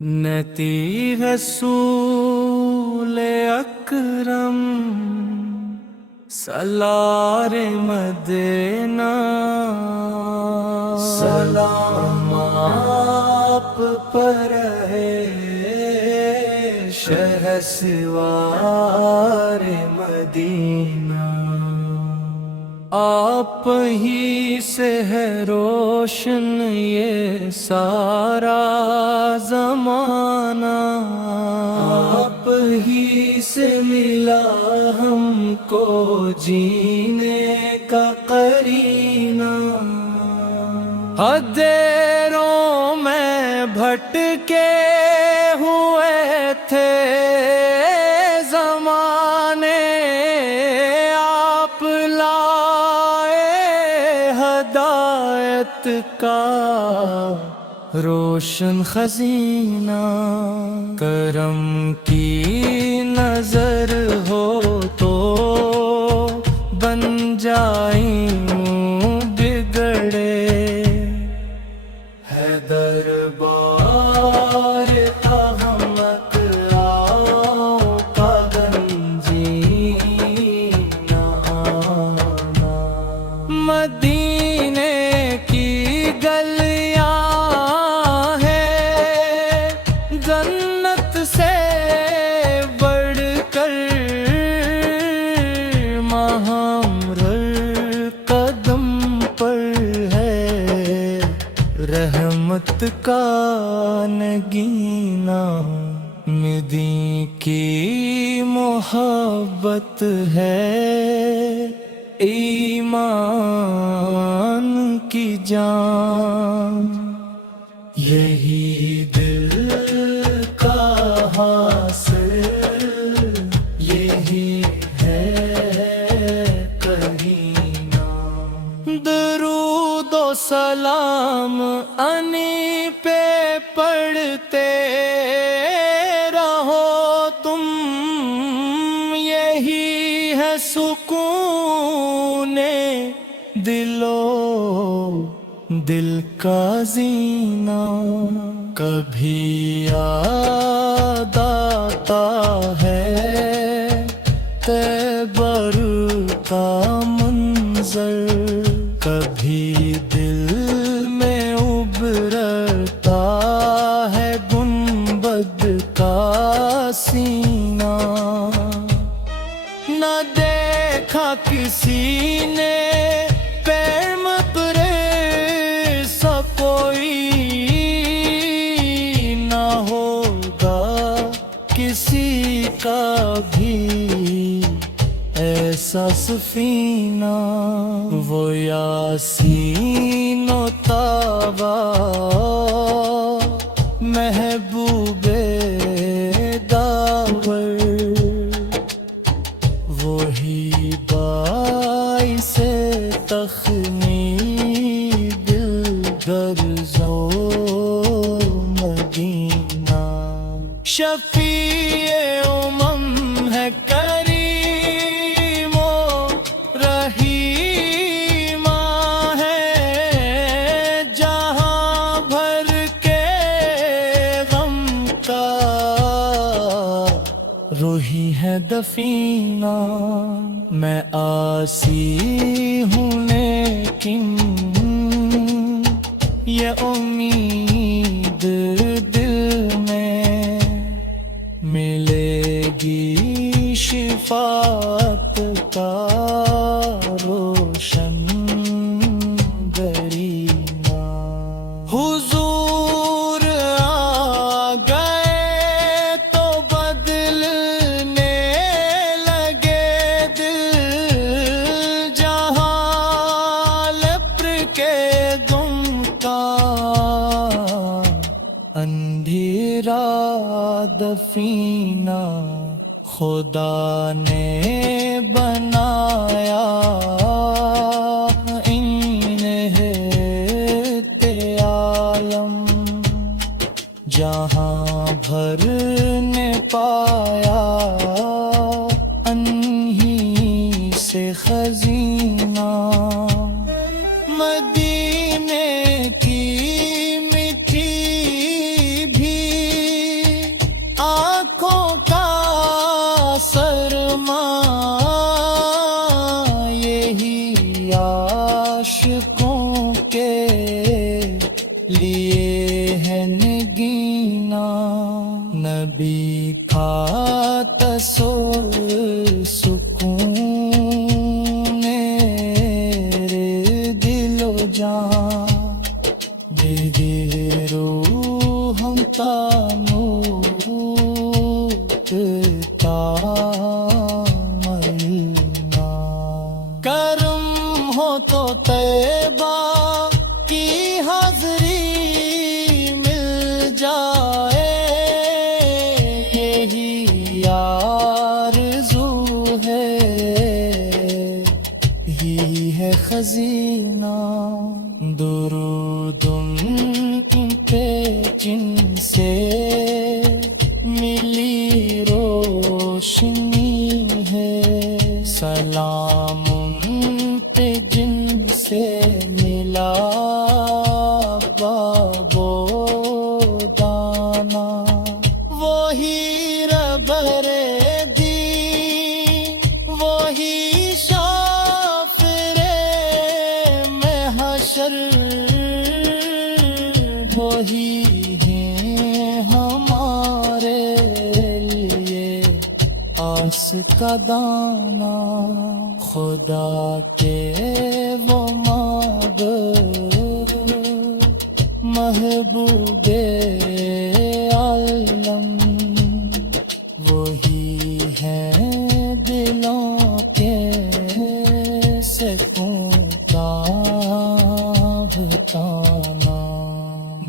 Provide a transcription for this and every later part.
نتی رسول اکرم سالار مدینہ سلام آپ پر ہے شہسوار مدینہ، آپ ہی سے ہے روشن یہ سارا زمانہ، آپ ہی سے ملا ہم کو جینے کا قرینہ، اندھیروں میں بھٹکے ہوئے تھے زمانے، آپ لائے ہدایت کا روشن خزینہ، کرم کی نظر ہو تو بن جائیں بگڑے، ہے دربار احمد آؤ کا گنجینہ آنا، مدینے کی گلیاں ہیں جنت سے بڑھ کر، محمر قدم پر ہے رحمت کا نگینہ، مدین کی محبت ہے ایمان کی جان، یہی دل کا حاصل یہی ہے کہینا، درود و سلام انی پہ پڑھتے رہو تم، یہی ہے سکون دل کا زینہ، کبھی یاد آتا ہے تیبر کا منظر، کبھی دل میں ابھرتا ہے گنبد کا سینہ، نہ دیکھا کسی نے پیر مپرے سا کوئی، نہ ہوگا کسی کا بھی ایسا سفینہ، وہ یاسین و طٰبہ محبوب داور، وہی باعث تخمیب دلگرزو مدینہ، شفیع امم ہے کریم و رحیم ہے، جہاں بھر کے غم کا روحی ہے دفینہ، میں آسی ہوں لیکن یہ امید دل میں ملے گی شفاعت کا روشن گرینہ، حضور آ گئے تو بدلنے لگے دل، جہاں لپر کے گم کا اندھیرا دفینہ، خدا نے بنایا انہیت عالم، جہاں بھر نے پایا انہی سے خزینہ، مدینے کی میٹھی بھی نبی کا تصور سکون میرے دل و جان دیدی روح ہم ملنا کرم ہو تو طیبہ کی حاضری مل جائے یہی آرزو ہے یہی ہے خزینہ درود ان پہ جن سے ملی روشنی ہے سلام ان پہ جن سے ملا بابو دانا وہی ربر دی وہی شافر محشر وہی ہیں ہمارے لیے آس کا دانا خدا کے وہ محبوب عالم وہی ہیں دلوں کے سکون کا بتانا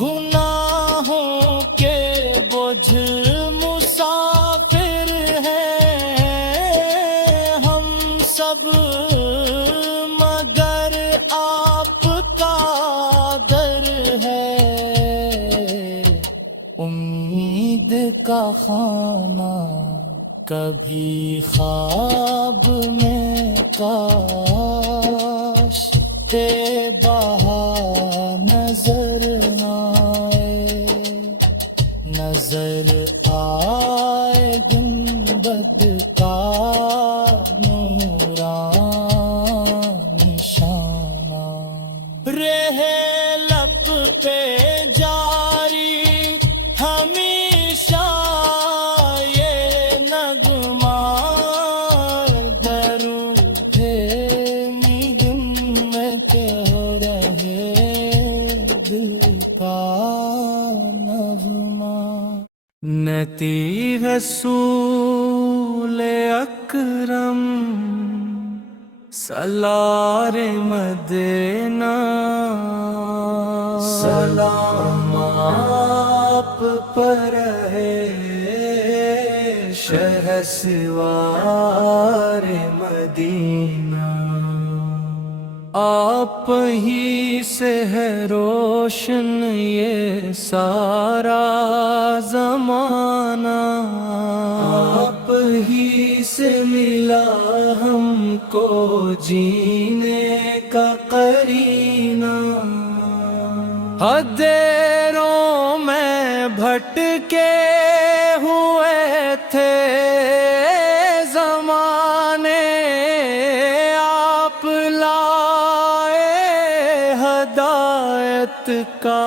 گناہوں کے بوجھ مسافر ہیں ہم سب مگر آپ کا در ہے امید کا خانہ کبھی خواب میں کاش بہا نظر نہ آئے نظر آئے گنبد کا نورانی شانہ رہے لب پہ جاری ہمیشہ یہ نغمہ درود مہمت ہو رہے دل کا نغمہ نتی رسول اکرم سالار مدینہ سلام آپ پر ہے شہسوار مدینہ آپ ہی سے ہے روشن یہ سارا زمانہ آپ ہی سے ملا ہم کو جینے کا قرینہ اندھیروں میں بھٹکے ہوئے تھے زمانے آپ لائے ہدایت کا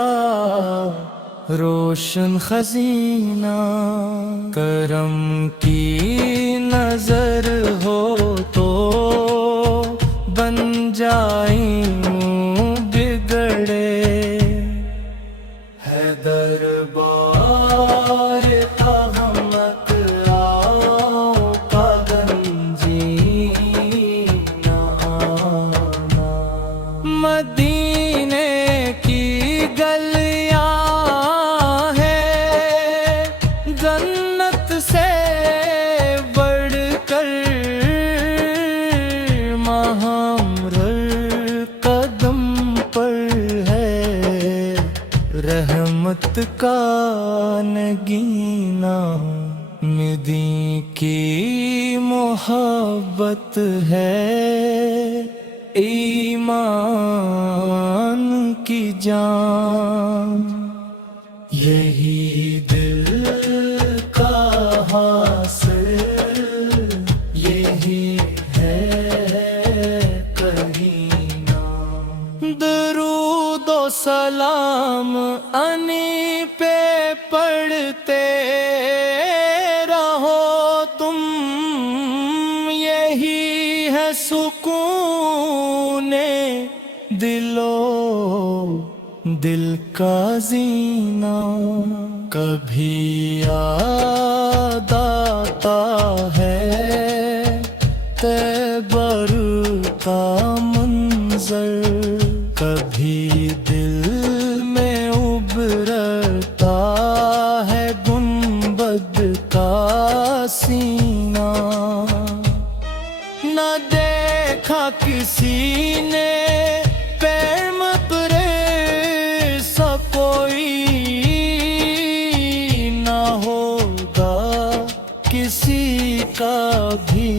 روشن خزینہ کرم کی نظر ہو تو بن جائیں بگڑے ہے دربار کا ہم اکرام کا گنجینہ آنا مدینے کی گلیاں ہیں جنت سے بڑھ کر مہامرر قدم پر ہے رحمت کا نگینہ مدی کی محبت ہے ایمان کی جان یہی دل کا حاصل یہی ہے کرینہ درود و سلام انی پہ پڑھ کرتے رہو تم، یہی ہے سکون دل کا زینہ۔ کبھی یاد آتا ہے تیبر کا منظر، کبھی دل میں ابھرتا ہے گنبد کا سینہ۔ نہ دیکھا کسی نے پیر مپرے سا کوئی، نہ ہوگا کسی کا بھی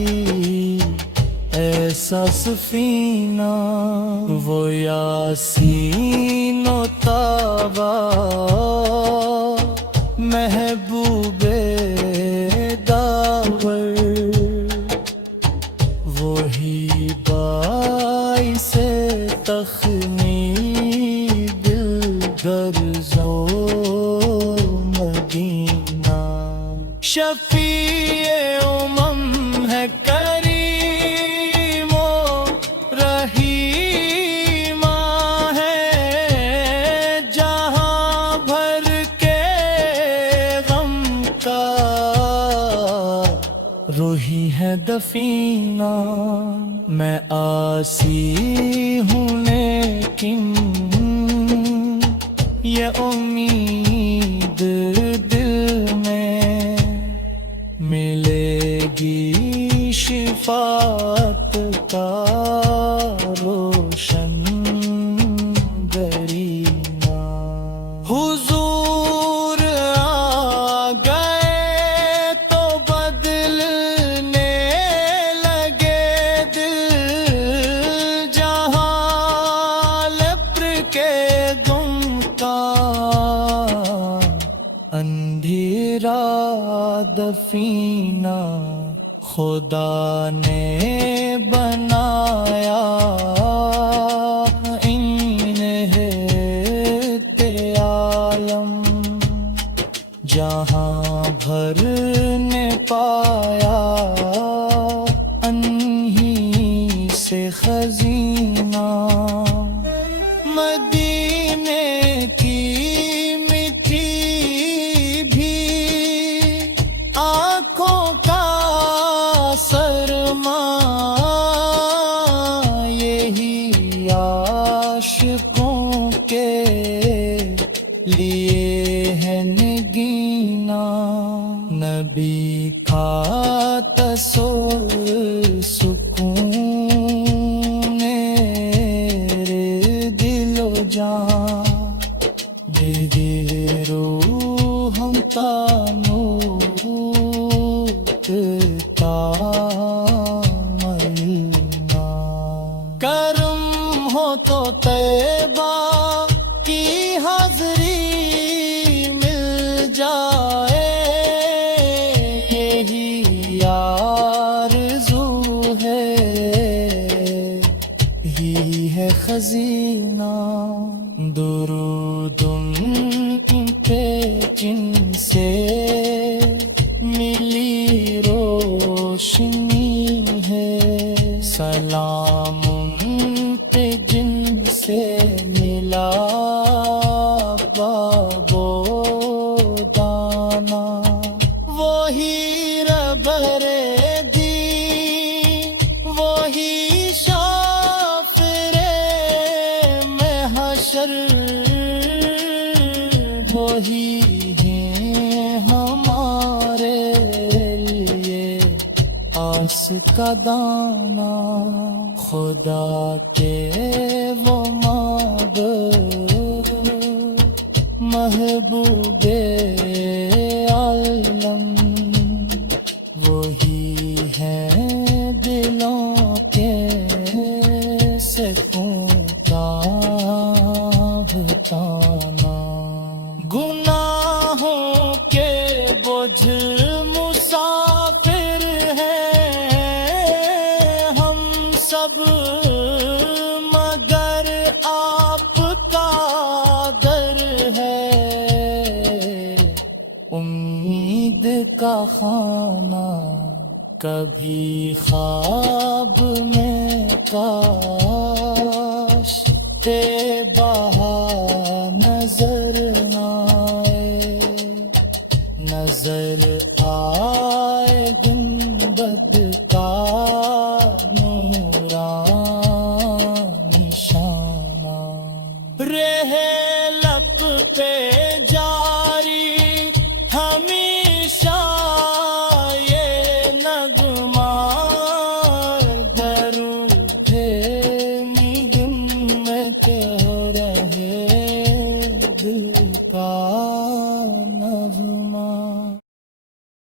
ایسا سفینہ۔ وہ یاسین و طٰبہ محبوب داور، وہی باعث تخمیب دلگرز و مدینہ۔ شفیع امم ہے کریم و رحیم ہے، جہاں بھر کے غم کا روحی ہے دفینہ۔ میں عاصی ہوں لیکن یہ امید دل میں ملے گی شفاعت کا روشن گرینا۔ حضور آ گئے تو بدلنے لگے دل، جہاں لبر کے گم کا اندھیرا دفینہ۔ خدا نے بنایا انہت عالم، جہاں بھر نے پایا انہی سے خزینہ۔ مدینے کی میٹھی بھی آنکھوں کا سرما، یہی عاشقوں کے لیے ہے نگینا۔ نبی کا تصور سکون میرے دل و جان، دیدے روحم تانوت ملنا۔ کرم ہو تو طیبہ کی حاضری مل جائے، یہی آرزو ہے، یہی ہے خزینہ۔ درود ان پہ جن سے ملی روشنی ہے، سلام ان پہ جن سے ملا باب و دانا۔ وہی رہبر دین، وہی شافر محشر، وہی ہیں ہمارے لیے آس کا دانا۔ خدا کے وہ معبود محبوب عالم، وہی ہیں دلوں کے سکون کا تانا۔ گناہوں کے بوجھ مسافر ہیں ہم سب، مگر آپ کا در ہے امید کا خانہ کبھی خواب میں کاش تے بہار نظر نہ آئے، نظر آئے گنبد